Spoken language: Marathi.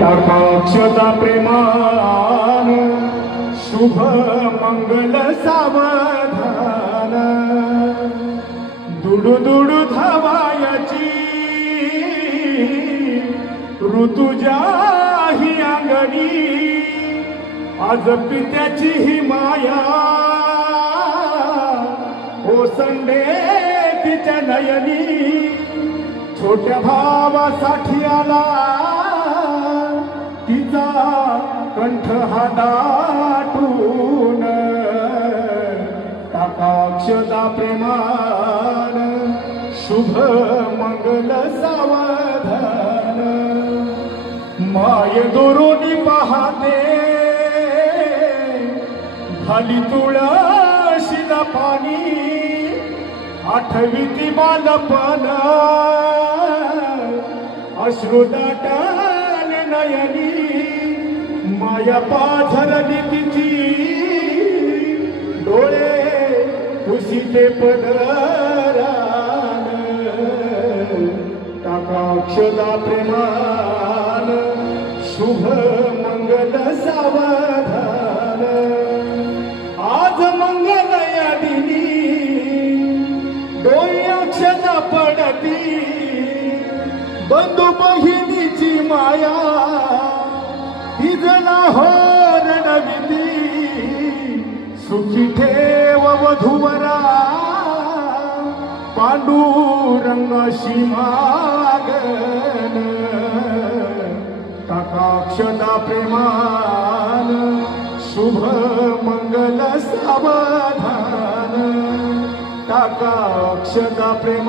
टाकाक्षता प्रेमान शुभ मंगल सावधान दुडू दुडू धावायची ऋतुजाही अंगणी आज पित्याची ही माया ओसंडे तिच्या नयनी छोट्या भावासाठी आला तिचा कंठ हा दाटून टाकाक्षता प्रेमान शुभ मंगल सावधान माय दोरोनी पाहते खाली तुळशीला पाणी आठवीती बालपण अश्रू दाटले नयनी माया पाझरली तिची डोळे पुसिते पदरान टाकाक्षता प्रेमान शुभ मंगल सावधान आज मंगल या दिनी डोळी अक्षता पडती बंधू बहिणीची माया तिजला हो रडविती सुखी ठेव वधूवरा पांडुरंगाशी मागन टाकाक्षता प्रेमान शुभ मंगल सावधान टाकाक्षता प्रेमान